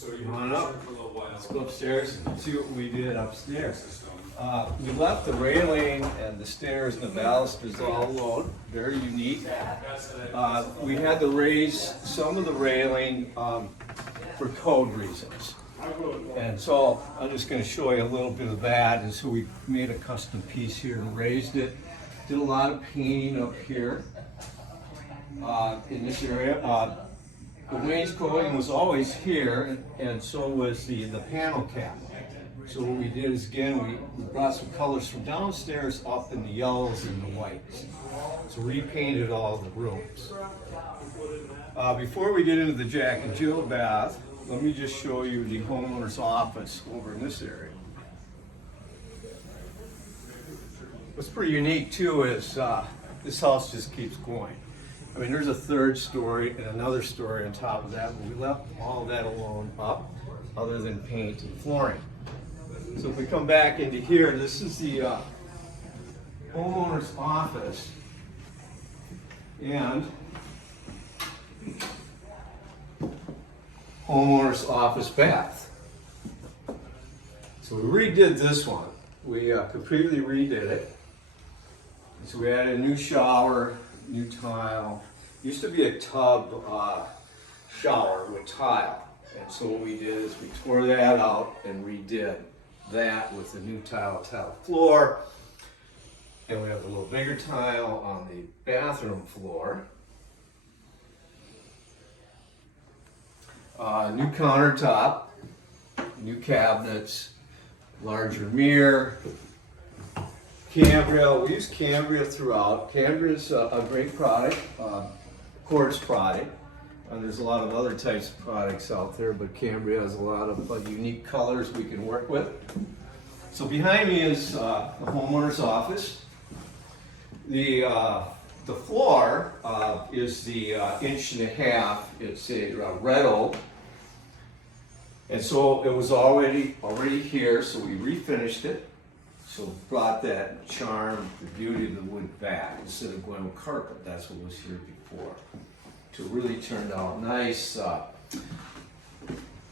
Come on up. Let's go upstairs and see what we did upstairs. We left the railing and the stairs and the balusters all alone. Very unique. We had to raise some of the railing for code reasons. And so I'm just going to show you a little bit of that. And so we made a custom piece here and raised it. Did a lot of painting up here in this area. The wainscoting was always here, and so was the panel cap. So what we did is, again, we brought some colors from downstairs up in the yellows and the whites. So repainted all the rooms. Before we get into the Jack and Jill bath, let me just show you the homeowner's office over in this area. What's pretty unique too is this house just keeps going. I mean, there's a third story and another story on top of that, but we left all of that alone up, other than paint and flooring. So if we come back into here, this is the homeowner's office, and homeowner's office bath. So we redid this one. We completely redid it. So we added a new shower, new tile. Used to be a tub shower with tile. And so what we did is we tore that out and redid that with a new tile floor. And we have a little bigger tile on the bathroom floor. New countertop, new cabinets, larger mirror. Cambria, we use Cambria throughout. Cambria is a great product, quartz product. There's a lot of other types of products out there, but Cambria has a lot of unique colors we can work with. So behind me is the homeowner's office. The floor is the 1.5 inches. It's a red oak. And so it was already here, so we refinished it. So brought that charm, the beauty of the wood back. Instead of going with carpet, that's what was here before. So it really turned out nice. The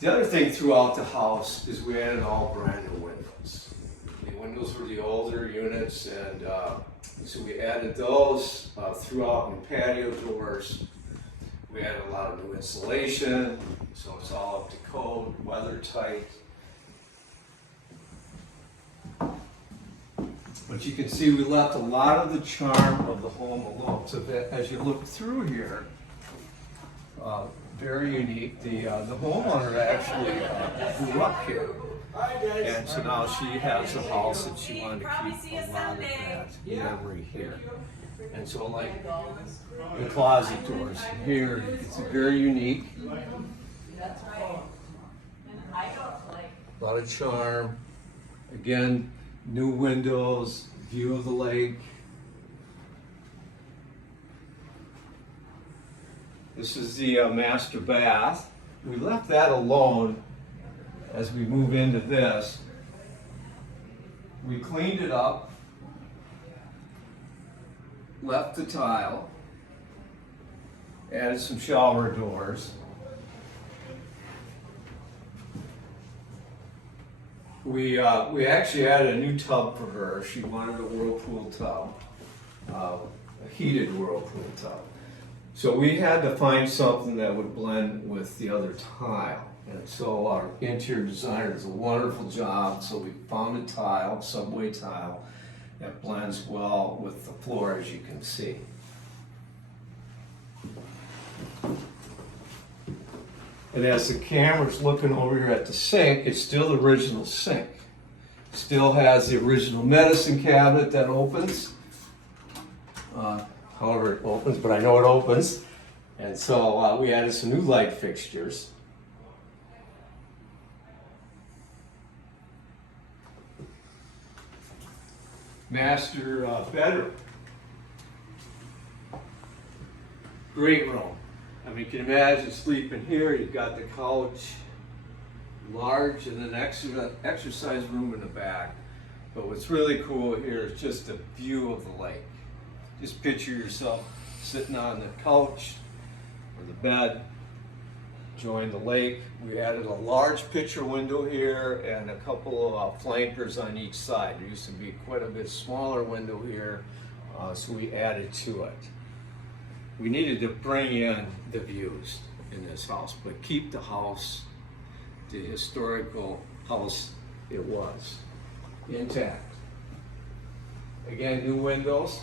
other thing throughout the house is we added all brand new windows. The windows were the older units, and so we added those throughout, new patio doors. We added a lot of new insulation, so it's all up to code, weather tight. But you can see we left a lot of the charm of the home alone. So that as you look through here, very unique. The homeowner actually grew up here. And so now she has a house that she wanted to keep a lot of that memory here. And so like the closet doors here, it's very unique. A lot of charm. Again, new windows, view of the lake. This is the master bath. We left that alone as we move into this. We cleaned it up, left the tile, added some shower doors. We actually added a new tub for her. She wanted a whirlpool tub, a heated whirlpool tub. So we had to find something that would blend with the other tile. And so our interior designer does a wonderful job. So we found a tile, subway tile, that blends well with the floor, as you can see. And as the camera's looking over here at the sink, it's still the original sink. Still has the original medicine cabinet that opens. However it opens, but I know it opens. And so we added some new light fixtures. Master bedroom. Great room. I mean, you can imagine sleeping here. You've got the couch, large, and then exercise room in the back. But what's really cool here is just the view of the lake. Just picture yourself sitting on the couch or the bed, join the lake. We added a large picture window here and a couple of flankers on each side. There used to be quite a bit smaller window here, so we added to it. We needed to bring in the views in this house, but keep the house, the historical house it was, intact. Again, new windows.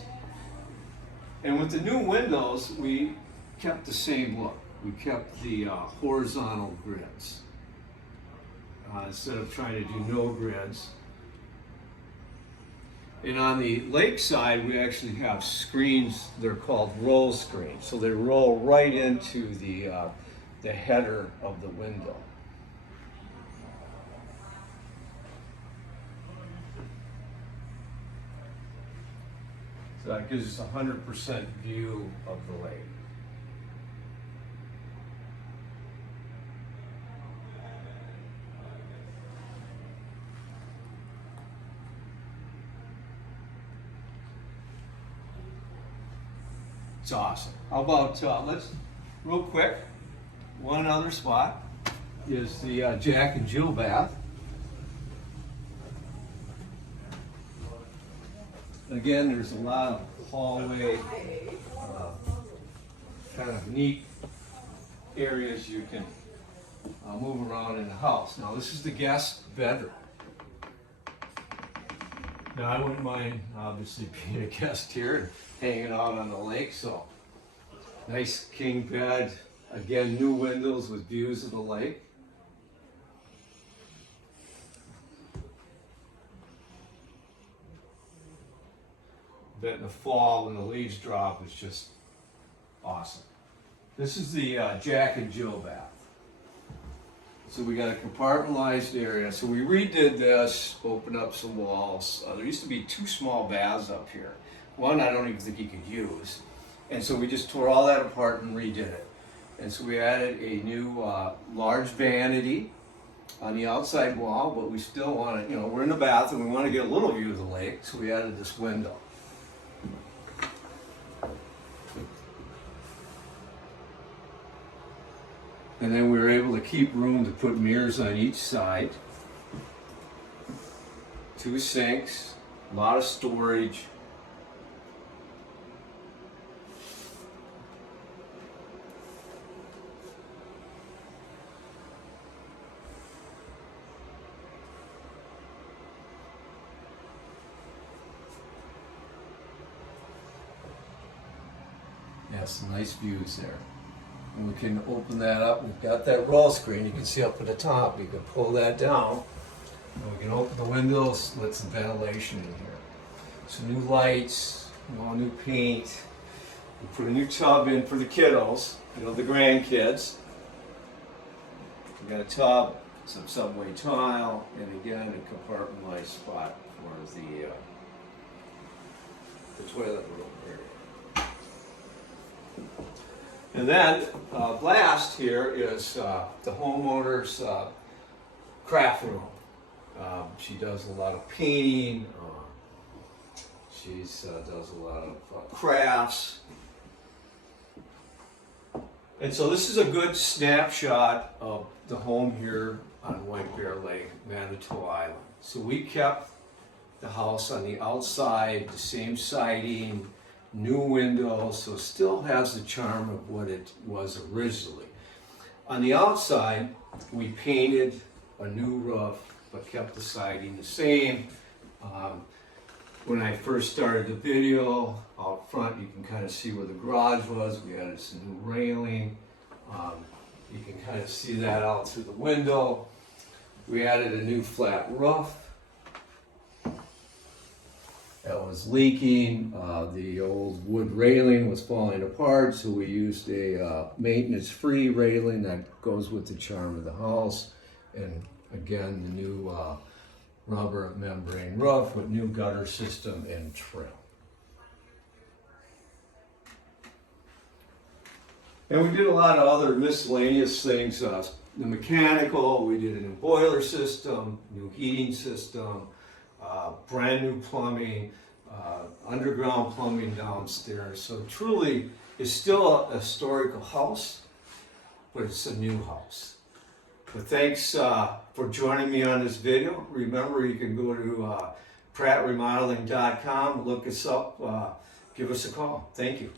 And with the new windows, we kept the same look. We kept the horizontal grids. Instead of trying to do no grids. And on the lake side, we actually have screens, they're called roll screens. So they roll right into the header of the window. So that gives us a 100% view of the lake. It's awesome. How about, let's, real quick, one other spot is the Jack and Jill bath. Again, there's a lot of hallway, kind of neat areas you can move around in the house. Now, this is the guest bedroom. Now, I wouldn't mind, obviously, being a guest here and hanging out on the lake, so nice king bed. Again, new windows with views of the lake. But in the fall, when the leaves drop, it's just awesome. This is the Jack and Jill bath. So we got a compartmentalized area. So we redid this, opened up some walls. There used to be 2 small baths up here. One I don't even think you could use. And so we just tore all that apart and redid it. And so we added a new large vanity on the outside wall, but we still want to, you know, we're in the bath and we want to get a little view of the lake, so we added this window. And then we were able to keep room to put mirrors on each side. 2 sinks, a lot of storage. Yeah, some nice views there. And we can open that up. We've got that roll screen. You can see up at the top. You can pull that down. And we can open the windows, let some ventilation in here. So new lights, all new paint. We put a new tub in for the kiddos, you know, the grandkids. We got a tub, some subway tile, and again a compartmentalized spot for the toilet room area. And then last here is the homeowner's craft room. She does a lot of painting. She does a lot of crafts. And so this is a good snapshot of the home here on White Bear Lake, Manitou Island. So we kept the house on the outside, the same siding, new windows, so it still has the charm of what it was originally. On the outside, we painted a new roof, but kept the siding the same. When I first started the video, out front you can kind of see where the garage was. We added some new railing. You can kind of see that out through the window. We added a new flat roof that was leaking. The old wood railing was falling apart, so we used a maintenance-free railing that goes with the charm of the house. And again, the new rubber membrane roof with new gutter system and trim. And we did a lot of other miscellaneous things. The mechanical, we did a new boiler system, new heating system, brand new plumbing, underground plumbing downstairs. So truly, it's still a historical house, but it's a new house. But thanks for joining me on this video. Remember, you can go to prattremodeling.com, look us up, give us a call. Thank you.